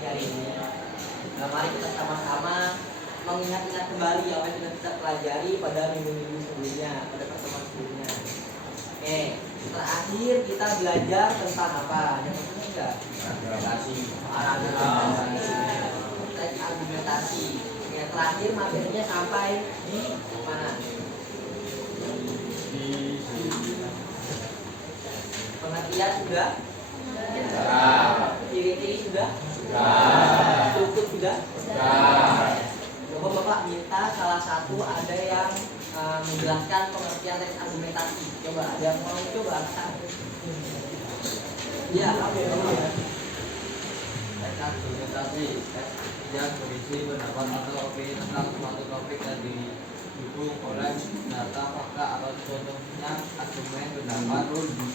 pagi hari ini. Nah, mari kita sama-sama mengingat-ingat kembali apa yang sudah kita pelajari pada minggu-minggu sebelumnya, pada pertemuan sebelumnya. Oke, terakhir kita belajar tentang apa? Yang pertama enggak? Argumentasi. Yang terakhir materinya sampai di mana? Pengertian sudah? Ciri-ciri sudah? Struktur sudah? Coba Bapak minta salah satu ada yang menjelaskan pengertian teks argumentasi. Coba ada yang mau coba angkat? Ya, oke. Teks argumentasi yang berisi pendapat atau opini tentang suatu topik dan didukung oleh data, fakta atau contohnya argumen, pendapat,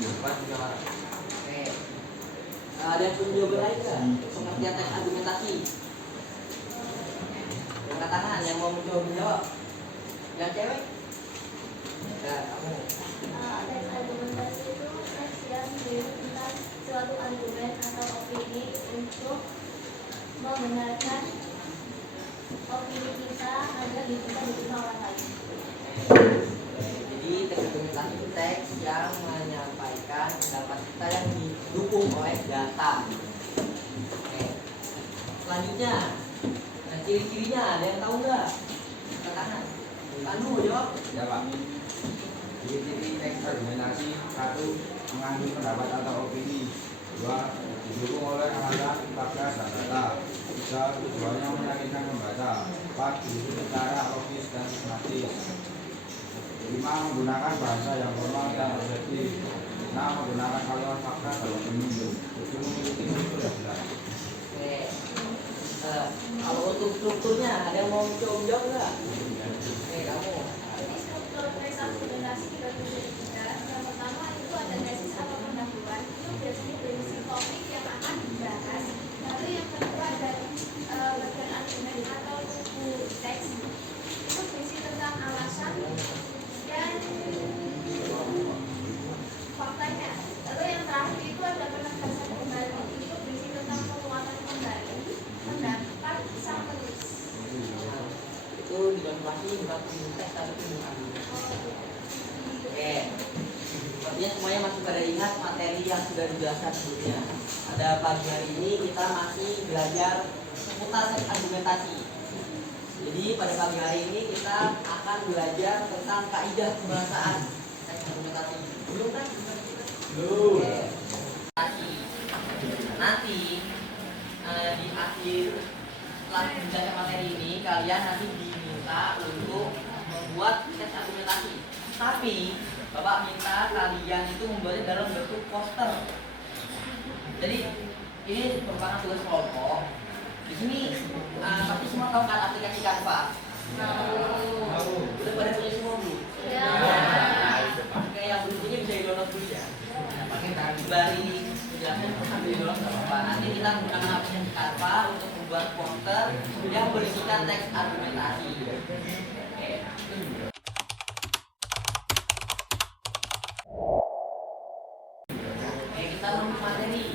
debat, jawab. Oke. Ada yang punya jawaban lain nggak? Pengertian teks argumentasi. Angkat tangan yang mau mencoba menjawab. Yang cewek? Ya, kamu. Teks argumentasi itu teks yang berisi tentang suatu argumen atau opini untuk membenarkan opini kita agar kita diterima orang lain. Jadi teks argumentasi itu teks yang menyampaikan pendapat kita yang didukung oleh data. Oke. Selanjutnya, nah ciri-cirinya ada yang tahu nggak? Angkat tangan. Pandu jawab. Ya Pak. Ciri-ciri teks argumentasi: 1. Mengandung pendapat atau opini. 2. Didukung oleh alasan, fakta, dan data. 3. Tujuannya meyakinkan membaca. 4. Berisi secara logis dan sistematis. 5. Menggunakan bahasa yang formal dan objektif. 6. Menggunakan kalimat fakta dalam penunjuk. 7. Memiliki struktur yang jelas. Oke. Kalau untuk strukturnya ada yang mau mencoba menjawab nggak? Oke, kamu. Jadi struktur teks argumentasi dibagi menjadi 3. Yang pertama itu ada tesis atau pendahuluan. Itu biasanya berisi topik yang akan dibahas. Lalu yang kedua ada bagian argumen atau buku teks. Itu berisi tentang alasan dan faktanya. Lalu yang terakhir itu ada penegasan kembali. Itu berisi tentang penguatan kembali pendapat sang penulis. Itu dikonfirmasi bukan penulis teks tapi penulis. Oke. Sepertinya semuanya masih pada ingat materi yang sudah dijelaskan sebelumnya. Pada pagi hari ini kita masih belajar seputar teks argumentasi. Jadi pada pagi hari ini kita akan belajar tentang kaidah kebahasaan teks argumentasi. Belum kan? Belum. Oke. Nanti di akhir setelah belajar materi ini kalian nanti diminta untuk membuat teks argumentasi. Tapi Bapak minta kalian itu membuatnya dalam bentuk poster. Jadi ini merupakan tugas kelompok. Di sini pasti semua tahu kan aplikasi Canva. Tahu. Udah pada punya semua belum? Ya. Oke, yang belum punya bisa di-download dulu ya. Pakai dari penjelasan sambil di-download nggak apa-apa. Nanti kita menggunakan aplikasi Canva untuk membuat poster yang berisikan teks argumentasi. Oke. Oke, kita masuk materi.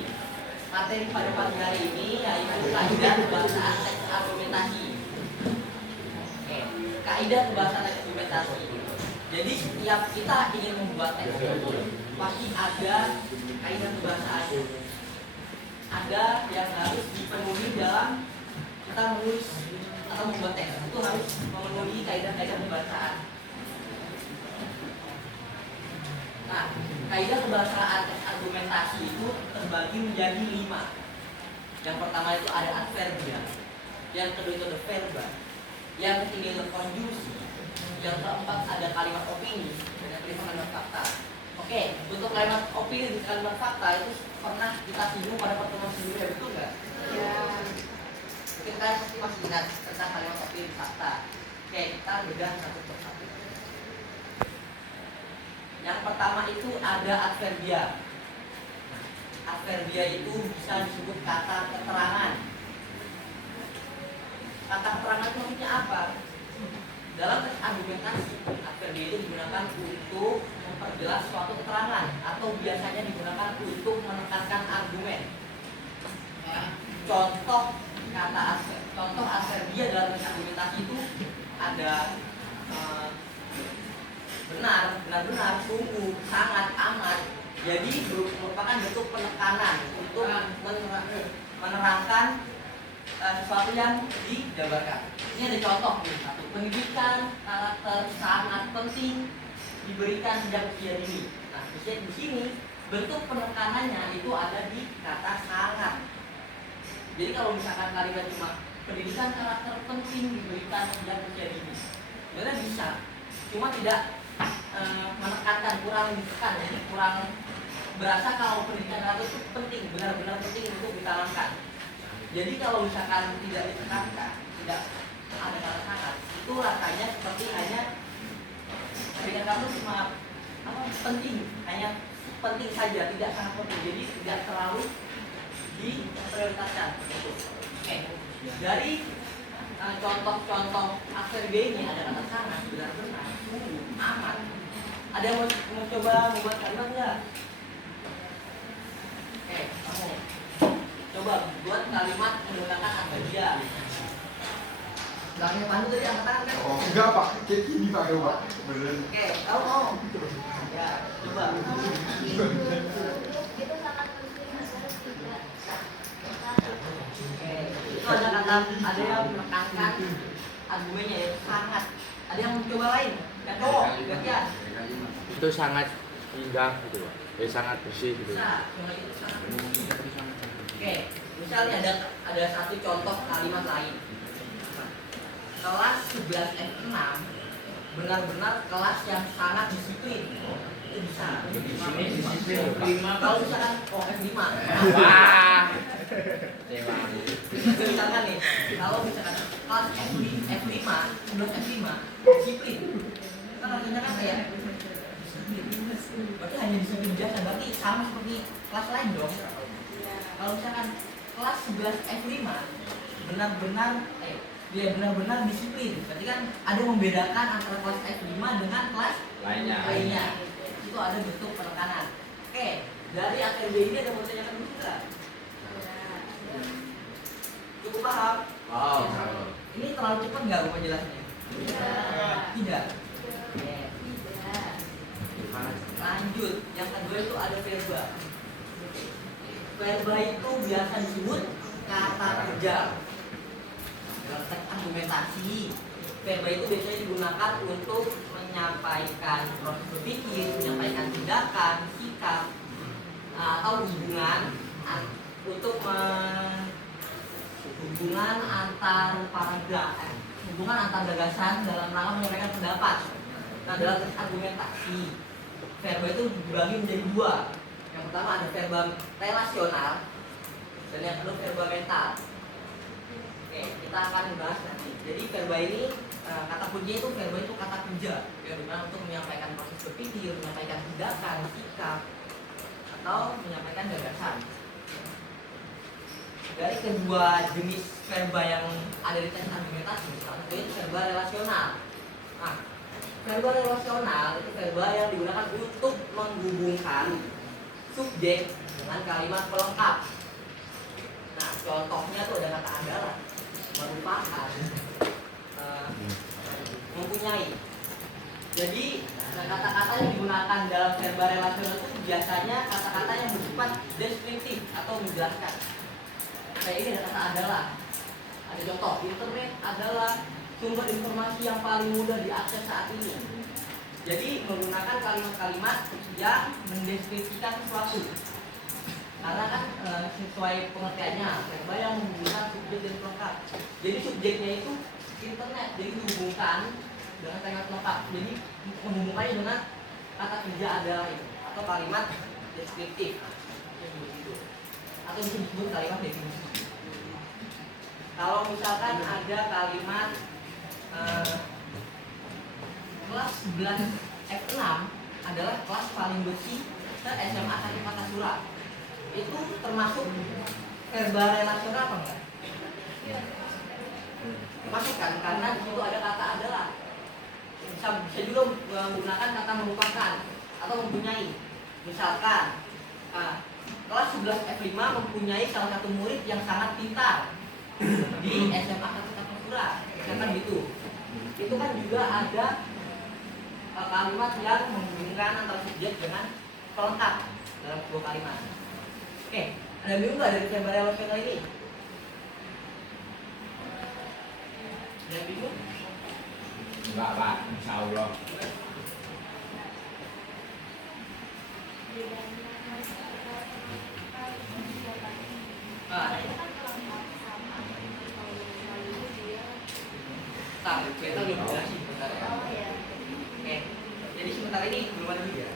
Materi pada pagi hari ini yaitu kaidah kebahasaan teks argumentasi. Oke, kaidah kebahasaan teks argumentasi. Jadi setiap kita ingin membuat teks itu pasti ada kaidah kebahasaan. Ada yang harus dipenuhi dalam kita menulis atau membuat teks itu harus memenuhi kaidah-kaidah kebahasaan. Nah, kaidah kebahasaan teks argumentasi itu terbagi menjadi 5. Yang pertama itu ada adverbia, yang kedua itu ada verba, yang ketiga itu konjungsi, yang keempat ada kalimat opini, dan yang kelima kalimat fakta. Oke, untuk kalimat opini dan kalimat fakta itu pernah kita singgung pada pertemuan sebelumnya, betul nggak? Ya. Mungkin kalian pasti masih ingat tentang kalimat opini dan fakta. Oke, kita bedah satu persatu. Yang pertama itu ada adverbia. Adverbia itu bisa disebut kata keterangan. Kata keterangan itu maksudnya apa? Dalam teks argumentasi, adverbia itu digunakan untuk memperjelas suatu keterangan atau biasanya digunakan untuk menekankan argumen. contoh kata contoh aserbia dalam teks argumentasi itu ada benar, sungguh, sangat, amat. Jadi merupakan bentuk penekanan untuk menerangkan sesuatu yang dijabarkan. Ini ada contoh nih, satu, pendidikan karakter sangat penting diberikan sejak usia dini. Nah, di sini bentuk penekanannya itu ada di kata sangat. Jadi kalau misalkan kalimat cuma pendidikan karakter penting diberikan sejak usia dini, sebenarnya bisa, cuma tidak menekankan, kurang ditekan, jadi kurang berasa kalau pendidikan karakter itu penting, benar-benar penting untuk ditanamkan. Jadi kalau misalkan tidak ditekankan, tidak ada kata sangat, itu rasanya seperti hanya pendidikan karakter cuma penting, hanya penting saja, tidak sangat penting, jadi tidak terlalu diprioritaskan. Oke, dari contoh-contoh aserb ini ada kata sangat, benar-benar, sungguh, amat. Ada yang mau coba membuat kalimat nggak? Oke, kamu coba buat kalimat menggunakan aserbia. Belakangnya Pandu tadi angkat tangan kan? Oh enggak pak, kayak gini pak ya pak, beneran. Oke, kamu mau? Ya, coba. Itu sangat penting harus tidak. Oke, itu ada kata, ada yang menekankan argumennya ya, sangat. Ada yang mencoba lain? Ya cowok, gantian. Itu sangat indah gitu Pak. Sangat bersih gitu. Bisa, cuma itu sangat. Oke, misalnya ada satu contoh kalimat lain. Kelas 11 F6 benar-benar kelas yang sangat disiplin. Itu bisa. Kalau misalkan F5. Wah. Misalkan nih, kalau misalkan kelas F5, 11 F5 disiplin. Kan artinya kan kayak disiplin. Berarti hanya disiplin biasa, berarti sama seperti kelas lain dong. Kalau misalkan kelas 11 F5 benar-benar dia benar-benar disiplin. Berarti kan ada yang membedakan antara kelas F5 dengan kelas lainnya. Itu ada bentuk penekanan. Oke, dari ATB ini ada mau tanyakan dulu nggak? Cukup paham? Wow. Ini terlalu cepat nggak gue menjelaskannya? Tidak. Oke. Lanjut, yang kedua itu ada verba. Verba itu biasa disebut kata kerja. Dalam teks argumentasi, verba itu biasanya digunakan untuk menyampaikan proses berpikir, menyampaikan tindakan, sikap, atau hubungan untuk hubungan antar paragraf, hubungan antar gagasan dalam rangka menyampaikan pendapat. Nah, dalam teks argumentasi, verba itu dibagi menjadi dua. Yang pertama ada verba relasional dan yang kedua verba mental. Oke, kita akan bahas nanti. Jadi verba ini kata kuncinya itu verba itu kata kerja yang dimana untuk menyampaikan proses berpikir, menyampaikan tindakan, sikap, atau menyampaikan gagasan. Dari kedua jenis verba yang ada di teks argumentasi, misalnya itu verba relasional. Nah, verba relasional itu verba yang digunakan untuk menghubungkan subjek dengan kalimat pelengkap. Nah, contohnya tuh ada kata adalah, merupakan, mempunyai. Jadi kata-kata yang digunakan dalam verba relasional itu biasanya kata-kata yang bersifat deskriptif atau menjelaskan. Kayak ini ada kata adalah. Ada contoh, internet adalah sumber informasi yang paling mudah diakses saat ini. Jadi menggunakan kalimat-kalimat yang mendeskripsikan sesuatu. Karena kan sesuai pengertiannya, verba yang menghubungkan subjek dan pelengkap. Jadi subjeknya itu internet, jadi dihubungkan dengan kalimat pelengkap. Jadi menghubungkannya dengan kata kerja adalah itu atau kalimat deskriptif. Atau bisa disebut kalimat definisi. Kalau misalkan ada kalimat kelas 11 F6 adalah kelas paling bersih se-SMA Satu Kartasura. Itu termasuk verba relasional apa enggak? Termasuk kan, karena di situ ada kata adalah. Bisa juga menggunakan kata merupakan atau mempunyai. Misalkan kelas 11 F5 mempunyai salah satu murid yang sangat pintar di SMA Kartasastra, misalkan gitu. Itu kan juga ada kalimat yang menghubungkan antara subjek dengan pelengkap dalam sebuah kalimat. Oke, ada bingung nggak dari verba relasional ini? Ada yang bingung? Enggak, Pak. Insya Allah. Nah, kita belum jelasin sebentar ya. Oke, jadi sementara ini belum ada juga.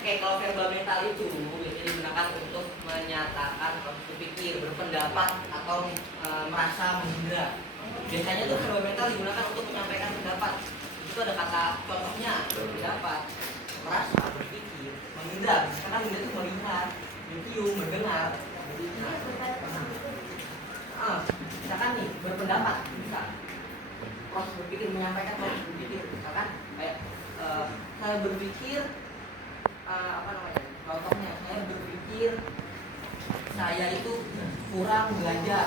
Oke, kalau verbal mental itu biasanya digunakan untuk menyatakan proses berpikir, berpendapat atau merasa menghindar. Biasanya tuh verbal mental digunakan untuk menyampaikan pendapat. Itu ada kata contohnya, berpendapat, merasa, berpikir, menghindar. Karena menghindar itu melihat, mencium, mendengar. Misalkan nih berpendapat, bisa proses berpikir, menyampaikan proses berpikir. Misalkan kayak saya berpikir contohnya saya berpikir saya itu kurang belajar,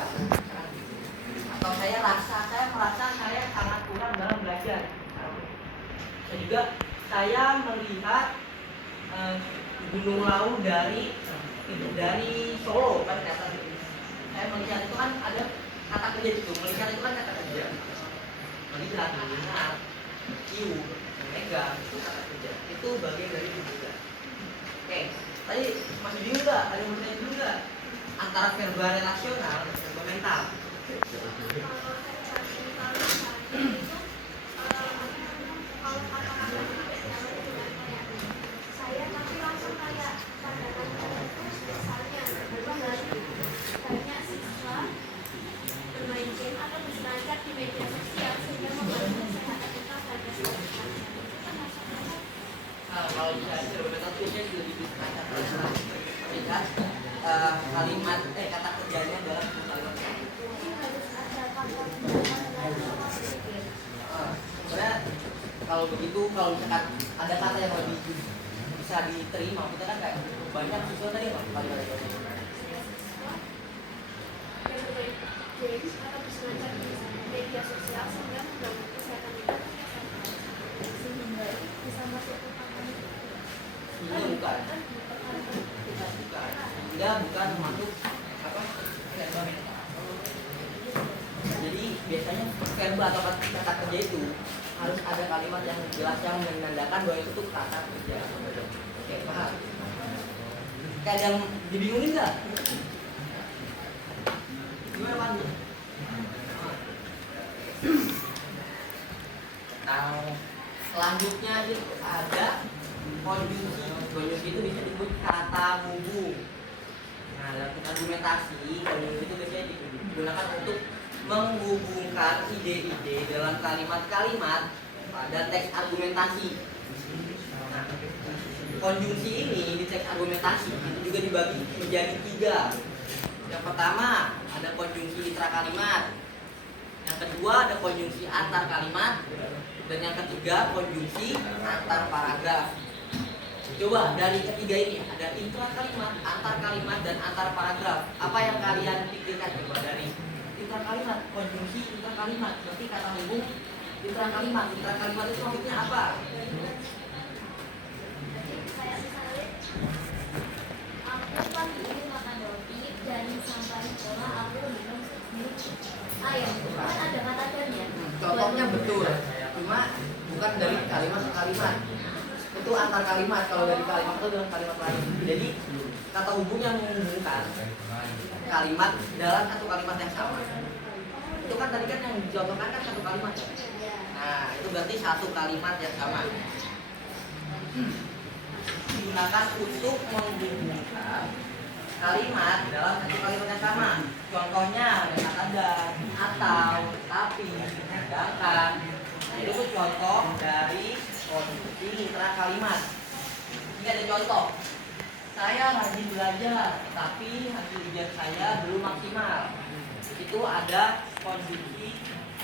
atau saya merasa saya sangat kurang dalam belajar. Dan juga saya melihat Gunung Lawu dari Solo kan, kata saya melihat itu kan ada kata kerja itu, melihat itu kan kata kerja, melihat, mendengar, mencium, memegang itu kata kerja, itu bagian dari juga. Oke, tadi masih bingung nggak? Ada yang bertanya dulu nggak? Antara verbal relasional dan verbal mental. Saya tapi langsung kayak pada misalnya banyak siswa bermain game atau berselancar di media sosial sehingga membantu kesehatan mental dan kesehatan. Kalau bisa verbal mental itu dia lebih dibaca lihat kalimat kata kerjanya dalam kalimat. Sebenarnya kalau begitu, kalau misalkan ada kata yang lebih bisa diterima, kita kan kayak banyak siswa tadi nggak kalimat itu. Games atau berselancar di media sosial sehingga mengganggu kesehatan mental sehingga bisa masuk ke Ini bukan. Dia bukan masuk apa verbal mental. Jadi biasanya verbal atau kata kerja itu harus ada kalimat yang jelas yang menandakan bahwa itu tuh kata kerja. Oke, paham? Kayak yang dibingungin nggak? Gimana Pak? Nah, selanjutnya itu ada konjungsi. Konjungsi itu bisa disebut kata hubung. Nah, dalam argumentasi, konjungsi itu biasanya digunakan untuk menghubungkan ide-ide dalam kalimat-kalimat pada teks argumentasi. Nah, konjungsi ini di teks argumentasi itu juga dibagi menjadi 3. Yang pertama ada konjungsi intra-kalimat, yang kedua ada konjungsi antar kalimat, dan yang ketiga konjungsi antar paragraf. Coba dari ketiga ini ada intra-kalimat, antar kalimat, dan antar paragraf. Apa yang kalian pikirkan coba dari intra-kalimat? Konjungsi intra-kalimat berarti kata hubung intra-kalimat. Intra-kalimat itu maksudnya apa? kayak misalnya aku pagi ini makan roti dan sampai sekolah aku minum ayam. Kan ada kata dan ya. Contohnya betul, cuma bukan dari kalimat ke kalimat. Itu antar kalimat. Kalau dari kalimat itu dengan kalimat lain. Jadi kata hubung yang menghubungkan kalimat dalam satu kalimat yang sama. Itu kan tadi kan yang dicontohkan kan satu kalimat. Nah, itu berarti satu kalimat yang sama. Digunakan untuk menghubungkan kalimat dalam satu kalimat yang sama. Contohnya ada kata dan, atau, tapi, sedangkan. Nah, itu tuh contoh dari konjungsi intra kalimat. Ini ada contoh. Saya rajin belajar, tapi hasil ujian saya belum maksimal. Itu ada konjungsi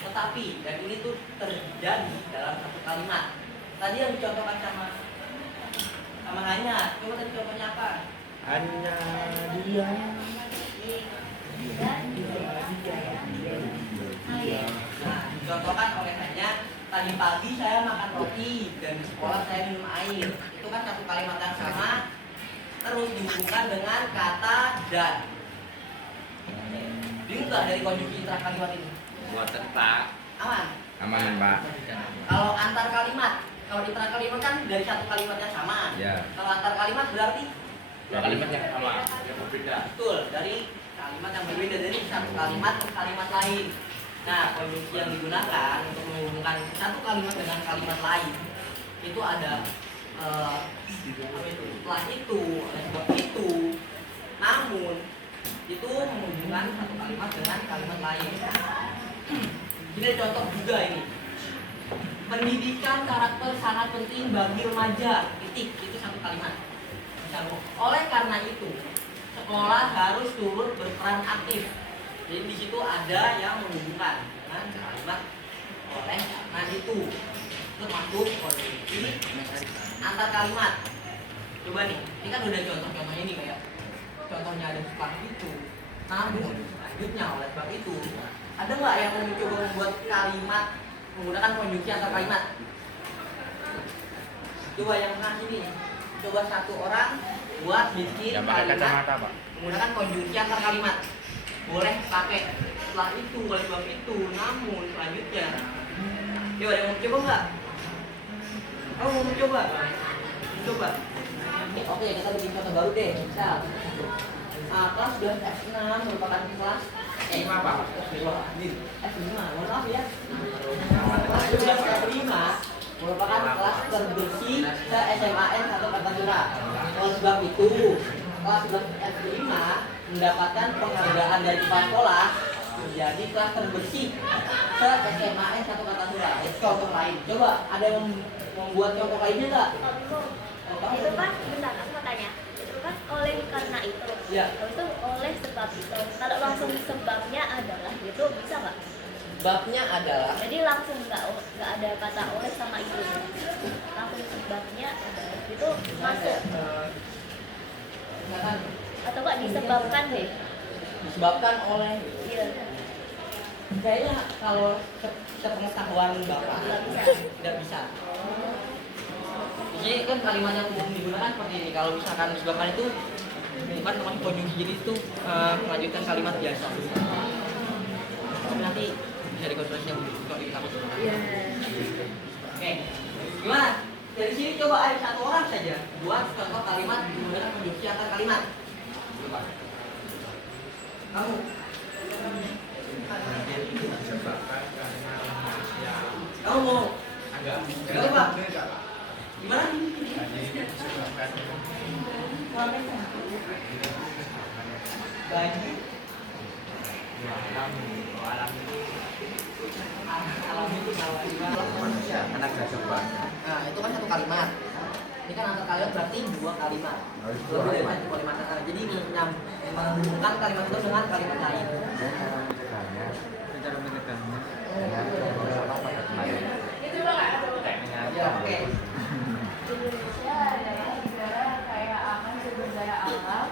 tetapi, dan ini tuh terjadi dalam satu kalimat. Tadi yang dicontohkan sama hanya, coba tadi contohnya apa? Hanya dia. Nah, dicontohkan oleh hanya tadi pagi saya makan roti dan di sekolah saya minum air. Itu kan satu kalimat yang sama, terus dihubungkan dengan kata dan. Bingung nggak dari konjungsi intra-kalimat ini? Buat tetap Aman? aman, Pak. Kalau antar kalimat, kalau intra-kalimat kan dari satu kalimat yang sama. Ya. Kalau antar kalimat berarti Dua kalimat yang sama, yang berbeda. betul, dari kalimat yang berbeda dari satu kalimat ke kalimat lain. Nah, konjungsi yang digunakan untuk menghubungkan satu kalimat dengan kalimat lain itu ada setelah itu, oleh sebab itu, namun itu menghubungkan satu kalimat dengan kalimat lain. Ini ada contoh juga ini. Pendidikan karakter sangat penting bagi remaja. Titik, itu satu kalimat. Misalnya, oleh karena itu, sekolah harus turut berperan aktif. Jadi di situ ada yang menghubungkan dengan kalimat oleh karena itu. Itu masuk konjungsi antar kalimat. Coba nih, ini kan udah contoh-contohnya nih kayak contohnya ada seperti itu. Namun selanjutnya oleh sebab itu, ada nggak yang mencoba membuat kalimat menggunakan konjungsi antar kalimat? Coba yang tengah sini. Coba satu orang buat bikin Yang pakai kalimat kacamata, Pak. menggunakan konjungsi antar kalimat. Boleh pakai setelah itu, oleh sebab itu, namun selanjutnya. Coba ada yang mau coba nggak? Kamu mau mencoba? Coba. Oke, kita bikin contoh baru deh. Misal, kelas sudah S6 merupakan kelas S5, Pak. S5, mohon maaf ya. Kelas sudah S5 merupakan kelas terbersih se SMAN 1 Kartasura. Oleh sebab itu, kelas 11 S5 mendapatkan penghargaan dari kepala sekolah menjadi kelas terbersih se SMAN 1 Kartasura. Itu contoh lain. Coba ada yang membuat contoh lainnya nggak? Itu kan bentar, aku mau tanya. Itu kan oleh karena itu. Ya. Kalau itu oleh sebab itu. Kalau langsung sebabnya adalah itu bisa nggak? Sebabnya adalah Jadi langsung nggak ada kata oleh sama itu. Langsung sebabnya adalah itu masuk. misalkan Atau nggak disebabkan deh? disebabkan oleh Iya. kayaknya kalau sepengetahuan bapak Nggak bisa. tidak bisa. Jadi kan kalimat yang umum digunakan seperti ini. Kalau misalkan disebabkan itu bukan termasuk konjungsi, jadi itu melanjutkan kalimat biasa. Tapi nanti bisa dikonsultasi yang kalau diketahui. Iya. Oke, gimana? Dari sini coba ada satu orang saja buat contoh kalimat menggunakan konjungsi antar kalimat. Coba. Kamu. Kamu mau? Coba. Gimana? Banyak. Alam itu Manusia, anak gajah Pak. Nah, itu kan satu kalimat. Ini kan antar kalimat berarti dua kalimat. Lebih dari satu kalimat. Nah, jadi menghubungkan kalimat itu dengan kalimat lain. Cara menekannya. Ya, oke. Indonesia adalah negara kaya akan sumber daya alam.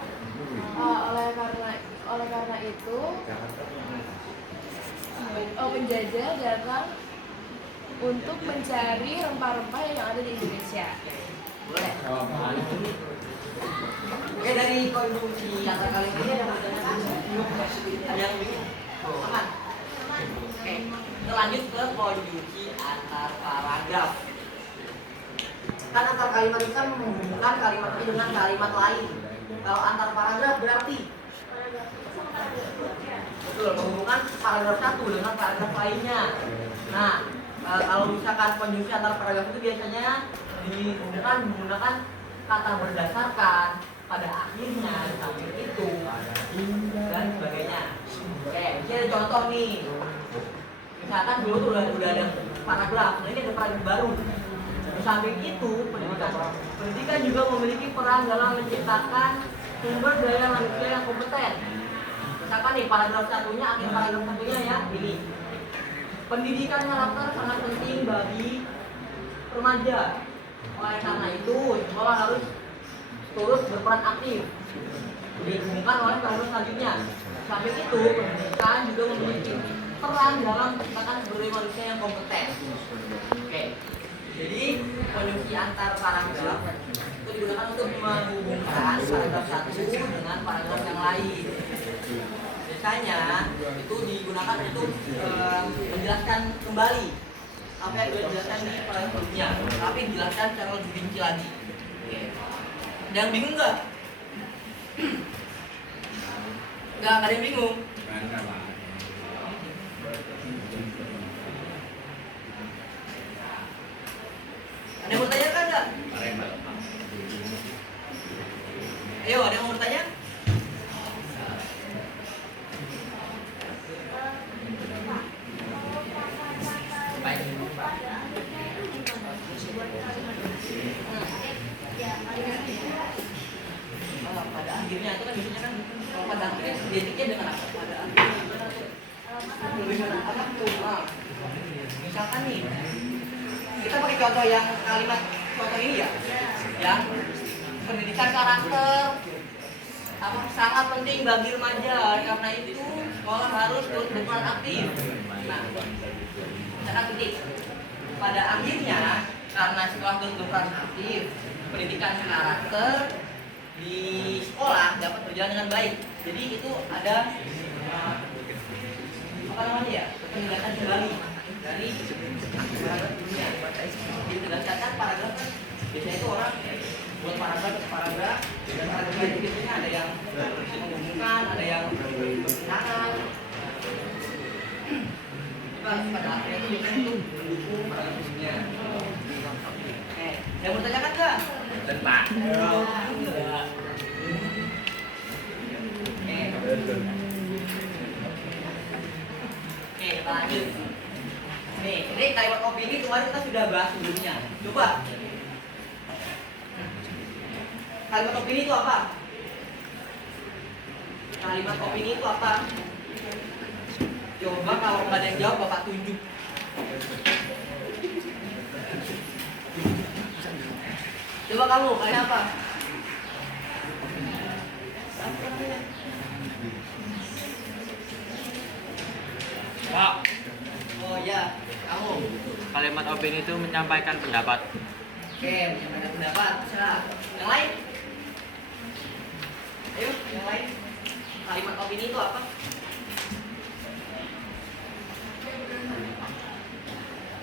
Oleh karena itu, penjajah datang untuk mencari rempah-rempah yang ada di Indonesia. Boleh. Oke, dari konjungsi antar kalimat ini ada pertanyaan? Ada yang bingung? Aman? Oke, kita lanjut ke konjungsi antar paragraf. Kan antar kalimat itu kan menghubungkan kalimat ini dengan kalimat lain. Kalau antar paragraf berarti betul, menghubungkan paragraf satu dengan paragraf lainnya. Nah, kalau misalkan konjungsi antar paragraf itu biasanya dihubungkan menggunakan kata berdasarkan, pada akhirnya, samping itu, dan sebagainya. Oke, ini ada contoh nih. Misalkan dulu tuh udah ada paragraf, nah ini ada paragraf baru. Di samping itu, pendidikan juga memiliki peran dalam menciptakan sumber daya manusia yang kompeten. Misalkan nih paragraf satunya, akhir paragraf satunya ya ini. Pendidikan karakter sangat penting bagi remaja. Oleh karena itu, sekolah harus turut berperan aktif. dihubungkan oleh paragraf selanjutnya. Samping itu, pendidikan juga memiliki peran dalam menciptakan sebagai manusia yang kompeten. Oke, jadi konjungsi antar paragraf itu digunakan untuk menghubungkan paragraf satu dengan paragraf yang lain. Biasanya itu digunakan untuk menjelaskan kembali apa yang sudah dijelaskan di paragraf sebelumnya, tapi dijelaskan secara lebih rinci lagi. Oke. Ada yang bingung nggak? Nggak ada yang bingung. Ada yang mau bertanya kan nggak? Ayo, ada yang mau bertanya? Pada akhirnya itu kan biasanya kan kalau pada akhirnya identiknya dengan apa? Pada akhirnya apa tuh? Misalkan nih kita pakai contoh yang kalimat contoh ini ya, yang pendidikan karakter apa sangat penting bagi remaja, karena itu sekolah harus turut berperan aktif. Nah, sangat penting. Pada akhirnya karena sekolah turut berperan aktif, pendidikan karakter di sekolah dapat berjalan dengan baik. Jadi itu ada apa namanya ya, penjelasan kembali dari paragraf dunia. Jadi berdasarkan paragraf kan biasanya itu orang buat paragraf ke paragraf, dan paragraf itu biasanya ada yang menghubungkan, ada yang bertentangan. Pada akhirnya itu biasanya itu mendukung paragraf dunia. Yang mau tanyakan nggak? Tentang. Oke, kita lanjut. Nih, ini kalimat opini kemarin kita sudah bahas sebelumnya. Coba. Kalimat opini itu apa? Kalimat opini itu apa? Coba kalau nggak ada yang jawab, Bapak tunjuk. Coba kamu, kalian apa? Pak, Oh ya, kamu. kalimat opini itu menyampaikan pendapat. Oke, ada pendapat. Bisa. Yang lain? Ayo, yang lain. Kalimat opini itu apa?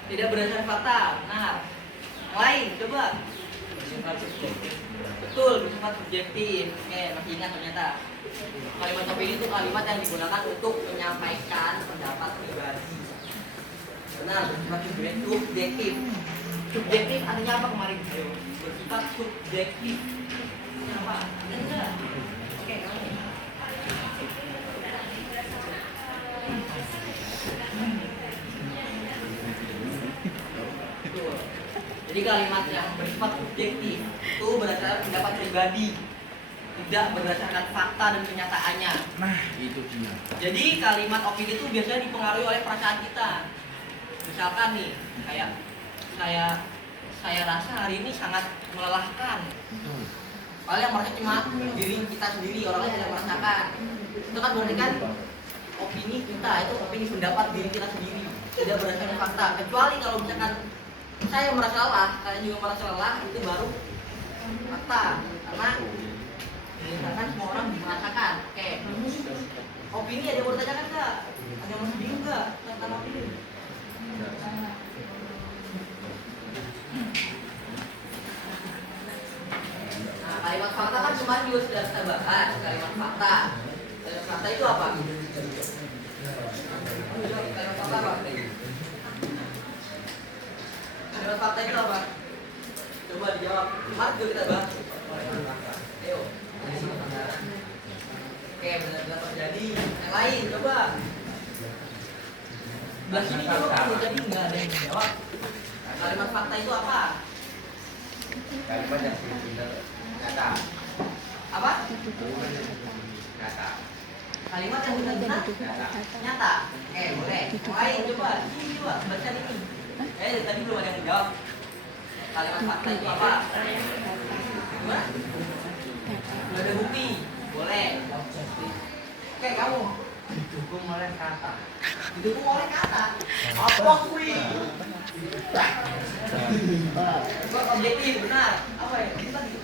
Tidak berdasarkan fakta. Benar. Yang lain, coba. Betul, bersifat subjektif. Oke, masih ingat ternyata. Kalimat opini itu kalimat yang digunakan untuk menyampaikan pendapat pribadi. Benar, bersifat subjektif. Subjektif artinya apa kemarin? Ayo, bersifat subjektif. Artinya apa? Ada enggak? Oke, kamu. Betul. Jadi kalimat yang bersifat subjektif itu berdasarkan pendapat pribadi, tidak berdasarkan fakta dan kenyataannya. Nah, itu dia. Jadi kalimat opini itu biasanya dipengaruhi oleh perasaan kita. Misalkan nih, kayak saya rasa hari ini sangat melelahkan. Padahal yang merasa cuma diri kita sendiri, orang lain tidak merasakan. Itu kan berarti kan opini kita, itu opini pendapat diri kita sendiri, tidak berdasarkan fakta. Kecuali kalau misalkan saya merasa lelah, kalian juga merasa lelah, itu baru fakta. Karena misalkan semua orang merasakan. Oke. Opini ada yang mau ditanyakan nggak? Ada yang mau bingung nggak tentang opini? Nah, kalimat fakta kan kemarin juga sudah kita bahas. Kalimat fakta. Kalimat fakta itu apa? Kalimat fakta apa? Kalimat fakta itu apa? Coba dijawab. Kemarin juga kita bahas. Ayo. Oke, benar-benar terjadi. Yang lain, coba. Belah sini coba kamu jadi nggak ada yang jawab. Kalimat fakta itu apa? Kalimat yang benar nyata. Apa? Nyata. Kalimat yang benar-benar nyata. Boleh. Yang lain coba. Ini coba baca ini. Dari tadi belum ada yang jawab. Kalimat fakta itu apa? Gimana? Nggak ada bukti. Oke, kamu Didukung oleh kata. didukung oleh kata. Apa kui? Bukan objektif, benar. Apa ya? Itu tadi.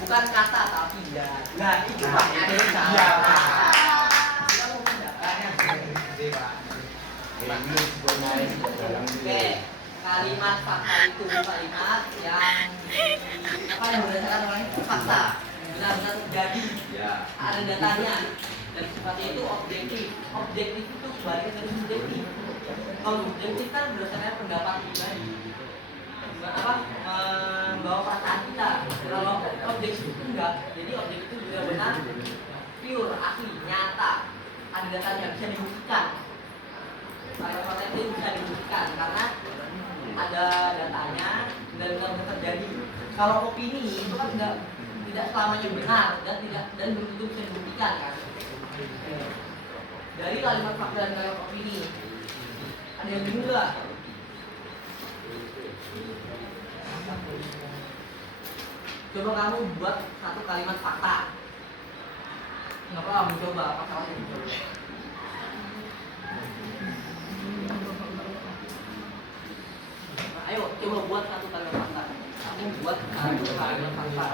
Bukan kata tapi ya. Nah, itu Pak. Ada yang salah. Iya, Pak. Kamu menggunakannya. Ini bermain dalam Oke, kalimat fakta itu kalimat yang apa yang berdasarkan oleh fakta, benar-benar terjadi, Ya. ada datanya, dan sifatnya itu objektif. Objektif itu sebaliknya dari subjektif. Kalau subjektif kan berdasarkan pendapat pribadi, apa membawa perasaan kita. Kalau objektif itu enggak, jadi objektif itu juga benar, pure, asli, nyata, ada datanya bisa dibuktikan. Fakta itu bisa dibuktikan karena ada datanya dan benar-benar terjadi. Kalau opini itu kan tidak selamanya benar dan belum tentu bisa dibuktikan kan. Dari kalimat fakta dan kalimat opini ada yang bingung nggak? Coba kamu buat satu kalimat fakta. Nggak apa-apa mencoba, apa salahnya mencoba? Ayo coba buat satu kalimat fakta. Kamu buat satu kalimat fakta.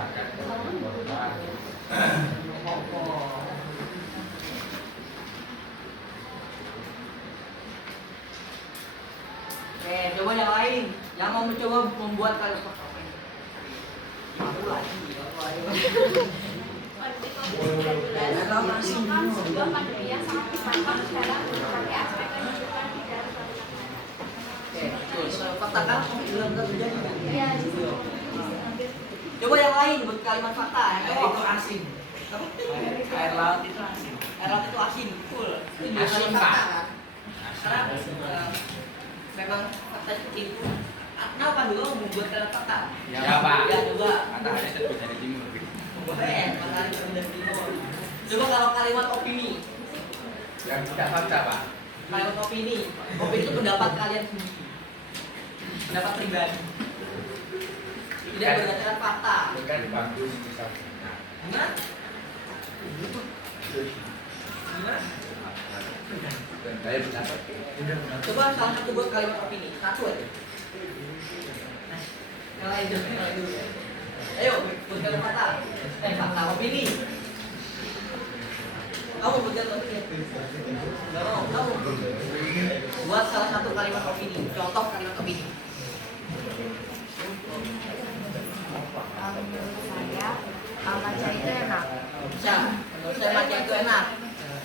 Oke, coba yang lain. Yang mau mencoba membuat kalimat fakta. Aku lagi. Menemukan sebuah pandemi yang sangat bermanfaat dalam berbagai aspek kehidupan di dalam masyarakat. Oke, betul. Fakta kan belum terjadi kan? Ya, Coba yang lain buat kalimat fakta. Air itu asin. Apa? Air laut itu asin. Air laut itu asin, betul. Itu juga Asin, kalimat fakta Pak. kan? Karena memang fakta itu. Kenapa dulu membuat kalimat fakta? Ya, Pak. Ya coba. Matahari terbit dari timur. Boleh, matahari terbit dari timur. Coba kalau kalimat opini. Yang tidak fakta, Pak. Kalimat opini. Opini itu pendapat kalian sendiri. Pendapat pribadi. Tidak berdasarkan fakta. Bukan bagus misalnya. Gimana? Gimana? Dan saya pendapat. Coba salah satu buat kalimat opini. Satu aja. Nah, yang lain dulu, yang lain dulu. Ayo, buat kalimat fakta. Fakta opini. Kamu buat kalimat opini. Gak mau, kamu. Buat salah satu kalimat opini. Contoh kalimat opini. Menurut saya matcha itu enak. Bisa, menurut saya matcha itu enak.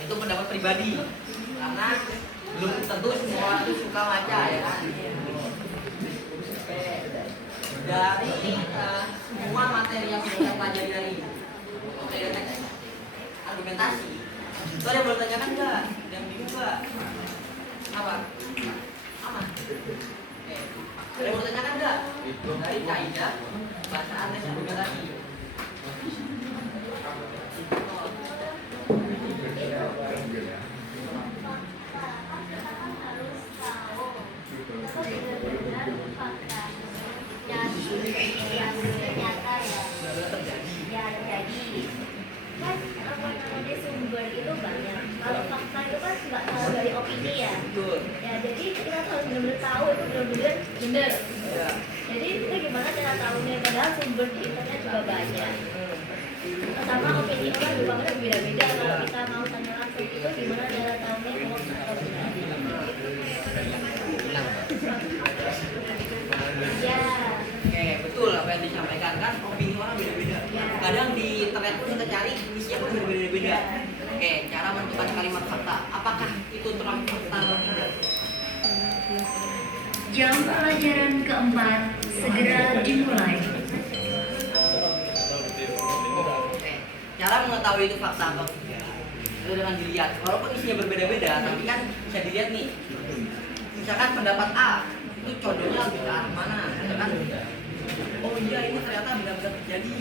Itu pendapat pribadi. Karena belum tentu semua orang itu suka matcha ya kan. Oke. Dari semua materi yang kita pelajari hari ini, materi teks, argumentasi, itu ada yang boleh tanyakan nggak? Ada yang bingung nggak? Apa? Aman. Oke. Ada yang boleh tanyakan nggak? Dari kaidah bacaan dan argumentasi. Sumber itu banyak. Kalau fakta itu kan nggak selalu dari opini ya. Betul. Ya, jadi kita harus benar-benar tahu itu benar-benar benar. Ya. Jadi kita gimana cara tahunya? Padahal sumber di internet juga banyak. Pertama opini orang juga kan beda-beda. Kalau kita mau tanya langsung itu gimana cara tahunya hoax atau benar? Ya. Oke, betul apa yang disampaikan kan opini orang beda-beda. Kadang di internet pun kita cari isinya pun berbeda-beda. Oke, cara menentukan kalimat fakta. Apakah itu terang fakta atau tidak? Jam pelajaran keempat segera dimulai. Oke, cara mengetahui itu fakta atau tidak itu dengan dilihat. Walaupun isinya berbeda-beda, tapi kan bisa dilihat nih. Misalkan pendapat A itu condongnya lebih ke arah mana? Misalkan, oh iya ini ternyata benar-benar terjadi.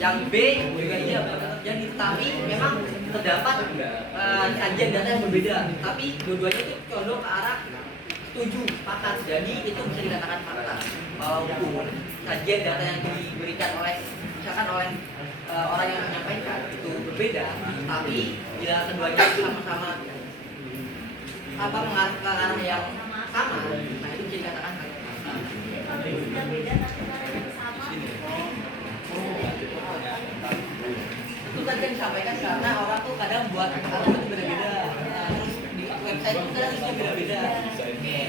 Yang B juga iya benar-benar terjadi. Tapi memang terdapat sajian data yang berbeda. Tapi dua-duanya itu condong ke arah setuju, sepakat. Jadi itu bisa dikatakan fakta. Walaupun sajian data yang diberikan oleh misalkan oleh orang yang menyampaikan itu berbeda, tapi bila keduanya sama-sama mengarah ke arah yang sama, nah itu bisa dikatakan hal yang sama. Kalau sudah beda tapi karena sama, Itu tadi yang disampaikan karena orang tuh kadang buat argumen beda-beda. Nah, terus di website itu kadang isinya beda-beda. Oke.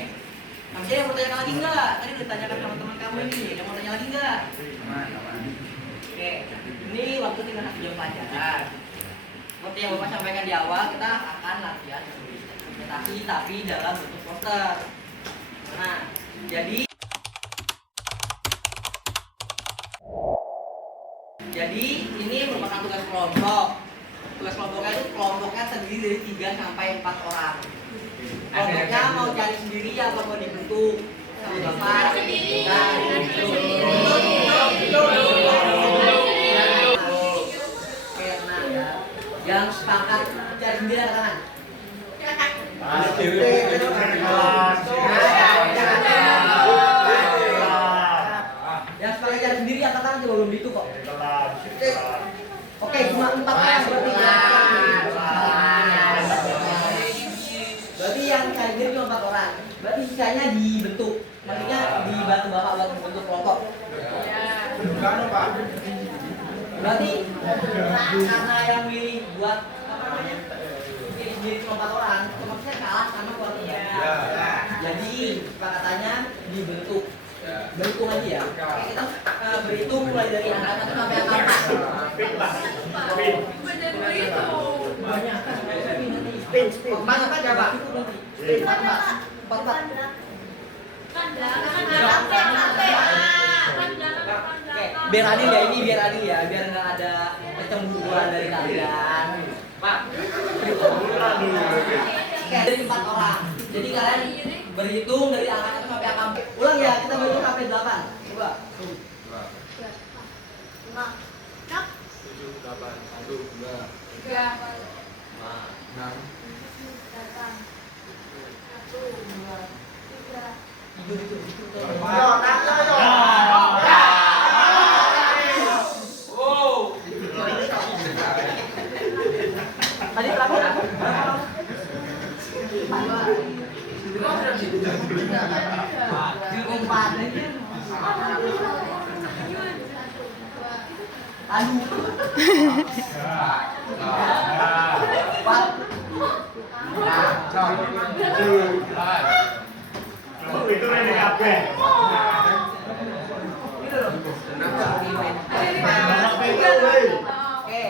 Nah, misalnya yang mau tanya lagi nggak? Tadi udah ditanyakan sama teman kamu ini. Yang mau tanya lagi nggak? Oke. Ini waktu tinggal 1 jam pelajaran. Seperti yang Bapak sampaikan di awal, kita akan latihan presentasi tapi dalam bentuk poster. Nah, jadi ini merupakan tugas kelompok. Tugas kelompoknya itu kelompoknya terdiri dari 3 sampai 4 orang. Kelompoknya mau cari sendiri apa mau dibentuk sama Bapak? sendiri. Yang sepakat cari sendiri ada tangan. Yang sepakat cari sendiri angkat tangan juga belum itu kok. Oke, cuma 4 orang berarti. Berarti yang cari sendiri cuma 4 orang. Berarti sisanya dibentuk. Maksudnya dibantu Bapak buat membentuk kelompok. Berarti karena yang milih buat pilih sendiri cuma 4 orang, otomatisnya kalah sama keluarga. Jadi katanya dibentuk. Bentuk aja ya. Oke, kita berhitung mulai dari angka 1 sampai angka 4. Bener begitu. Banyak kan? Mas apa coba? Spin 4. Biar adil ya, ini biar adil ya, biar nggak ada kecemburuan dari kalian. Pak, dari 4 orang. Jadi kalian berhitung dari angka 1 sampai angka 4. Ulang ya, kita berhitung sampai 8. Coba. 5, 6, 7, 8, 1, 2, 3, 6. 8, 1, 2, 3. Tidur itu. Tadi berapa? Aduh. Itu ini kabeh. Oke.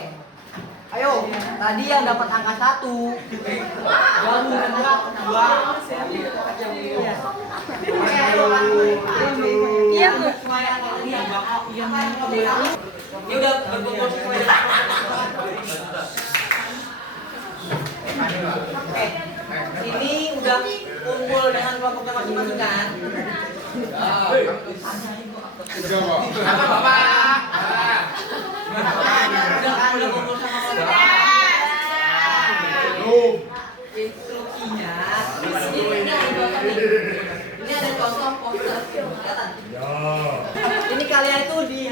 Ayo, tadi yang dapat angka 1 baru mendapat 2. Iya, sesuai angka ini yang bakal ini udah berkumpul sesuai dengan Oke. Ini udah kumpul dengan kelompoknya masing-masing kan? Apa Bapak? Udah kumpul sama kelompok. Instruksinya ini ada contoh poster kelihatan. Ini kalian itu di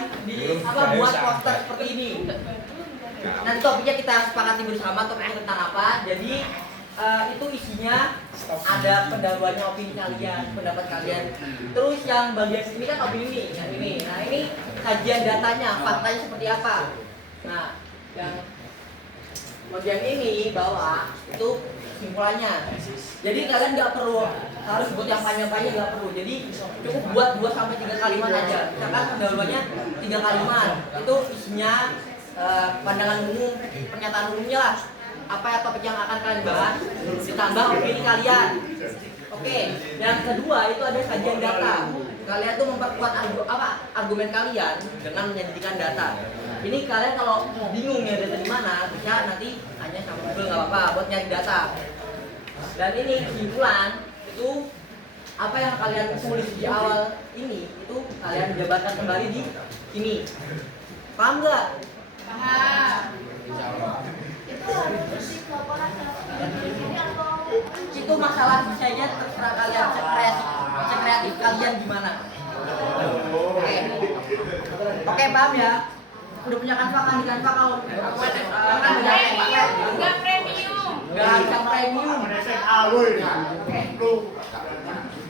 buat poster seperti ini. Nanti topiknya kita sepakati bersama topiknya tentang apa. Jadi itu isinya ada pendahuluannya opini kalian, pendapat kalian. Terus yang bagian sini kan opini yang ini. Nah ini kajian datanya, faktanya seperti apa. Nah yang bagian ini bawah itu kesimpulannya. Jadi kalian nggak perlu harus buat yang panjang-panjang, nggak perlu. Jadi cukup buat 2 sampai 3 kalimat aja. Misalkan pendahuluannya 3 kalimat. Itu isinya pandangan umum, pernyataan umumnya lah. Apa ya topik yang akan kalian bahas, ditambah opini kalian. Oke, yang kedua itu ada kajian data. Kalian tuh memperkuat argumen kalian dengan menyajikan data. Ini kalian kalau bingung ya data di mana, bisa nanti tanya sama Google nggak apa-apa buat nyari data. Dan ini kesimpulan itu apa yang kalian tulis di awal ini itu kalian jabarkan kembali di sini. Paham nggak? Paham. Itu harus bersih laporan ini atau Itu masalah desainnya terserah kalian, sekreatif kalian gimana. Oke, paham ya? udah punya Canva kan di Canva kalau kan udah Enggak premium. nggak bisa premium. SMA woi. Lu.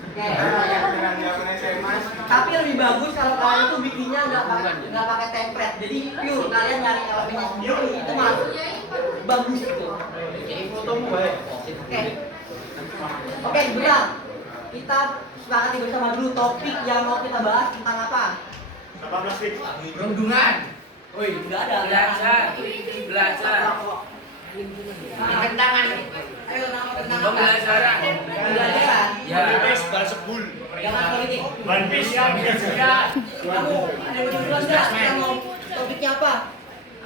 Oke. Tapi lebih bagus kalau kalian itu bikinnya nggak pakai template. Jadi pure kalian nyari elemennya sendiri itu malah bagus gitu. Oke. Oke, benar. Kita sepakati bersama dulu topik yang mau kita bahas tentang apa? 18 fix. Rundungan. Woi, nggak ada. Belajar. Tangan. Ayo nama tentang apa? Pembelajaran. Pembelajaran. Ya. Fix balas sebul. Jangan politik. One Piece ya. Kamu ada yang duluan nggak? Kita mau topiknya apa?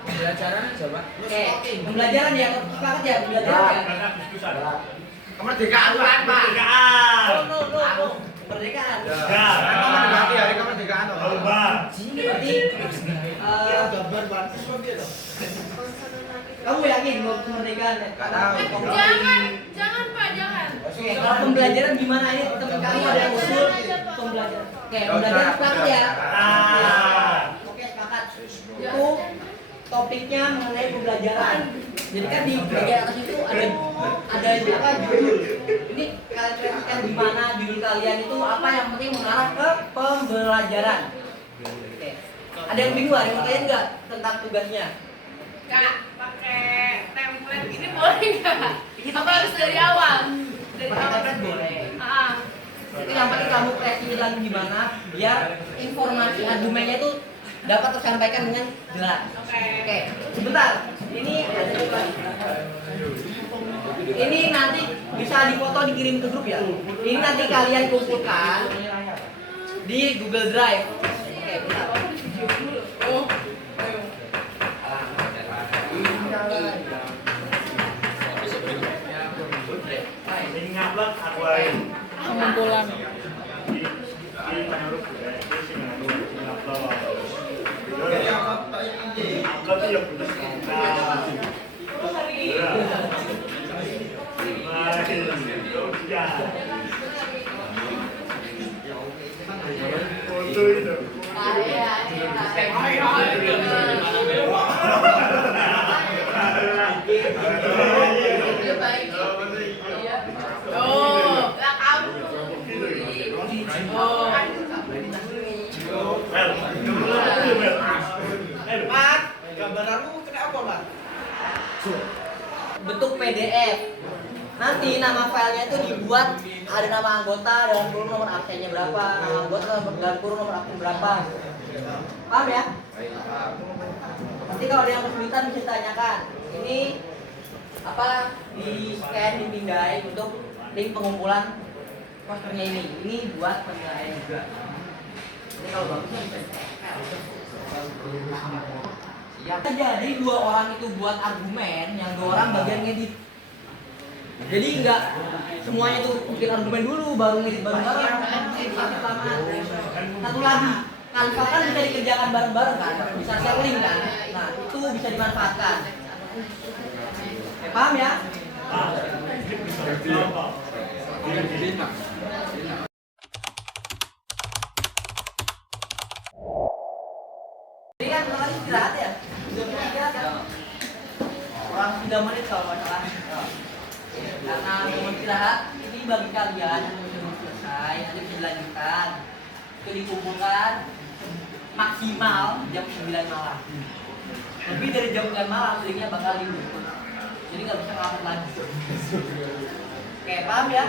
Pembelajaran aja, Pak. Oke, pembelajaran ya. Sepakat ya pembelajaran ya. Diskusan. Kemerdekaan, Pak. Kemerdekaan. No. Kemerdekaan. Ya. Nanti hari kemerdekaan. Lomba. Berarti kamu yakin mau kemerdekaan ya? Jangan Pak, jangan. Oke, kalau pembelajaran gimana ini? Teman kamu ada yang usul pembelajaran. Oke, pembelajaran sepakat ya. Oke, sepakat. Itu topiknya mengenai pembelajaran. Jadi kan di bagian atas itu ada apa judul. Ini kalian kreasikan di mana judul kalian itu apa yang penting mengarah ke pembelajaran. Oke. Ada yang bingung, ada yang mau tanya nggak tentang tugasnya? Kak, pakai template ini boleh nggak? Apa harus dari awal? Dari Pakai awal template boleh. Ah, Itu yang penting kamu kreasiin lagi gimana biar informasi argumennya itu dapat tersampaikan dengan jelas. Oke, sebentar. Ini ada juga. Ini nanti bisa difoto dikirim ke grup ya. Ini nanti kalian kumpulkan di Google Drive. Oke, bentar. Oh. Ini ngablak aku aja. pengumpulan. Ini menurut gue, ini sih ngablak. Ngablak tuh ya bener. Foto itu. Dia baik. Oh, lah kamu. Oh. Mat, gambaranmu kena apa, Mat? Bentuk PDF. Nanti nama filenya itu dibuat ada nama anggota dalam kurung nomor absennya berapa, nama anggota dalam kurung nomor absen berapa. Paham ya? Nanti kalau ada yang kesulitan bisa ditanyakan. Ini apa di scan dipindai untuk link pengumpulan posternya ini. Ini buat penilaian juga. Ini kalau bagusnya bisa siap. Jadi 2 orang itu buat argumen, yang 2 orang bagian ngedit. Jadi enggak semuanya itu bikin argumen dulu baru ngedit bareng-bareng. Satu lagi, Canva kan bisa dikerjakan bareng-bareng kan, bisa share link kan. Nah, itu bisa dimanfaatkan. Oke, paham ya? Ini kan tadi istirahat ya? Sudah punya istirahat kan? Orang 3 menit kalau nggak salah. Karena mau istirahat, ini bagi kalian yang belum selesai, nanti bisa dilanjutkan. Itu dikumpulkan maksimal jam 9 malam. Lebih dari jam 9 malam, linknya bakal libur. Jadi nggak bisa ngapet lagi. Oke, paham ya?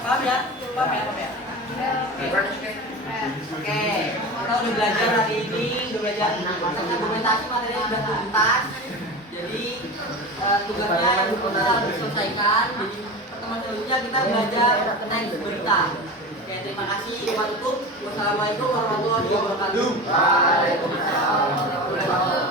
Paham ya? Paham ya? Paham ya? Oke, kita udah belajar hari ini, udah belajar tentang dokumentasi materinya sudah tuntas. Jadi tugasnya kita harus selesaikan. Jadi pertemuan selanjutnya kita belajar tentang berita. Oke, terima kasih. Wassalamualaikum warahmatullahi wabarakatuh. Waalaikumsalam.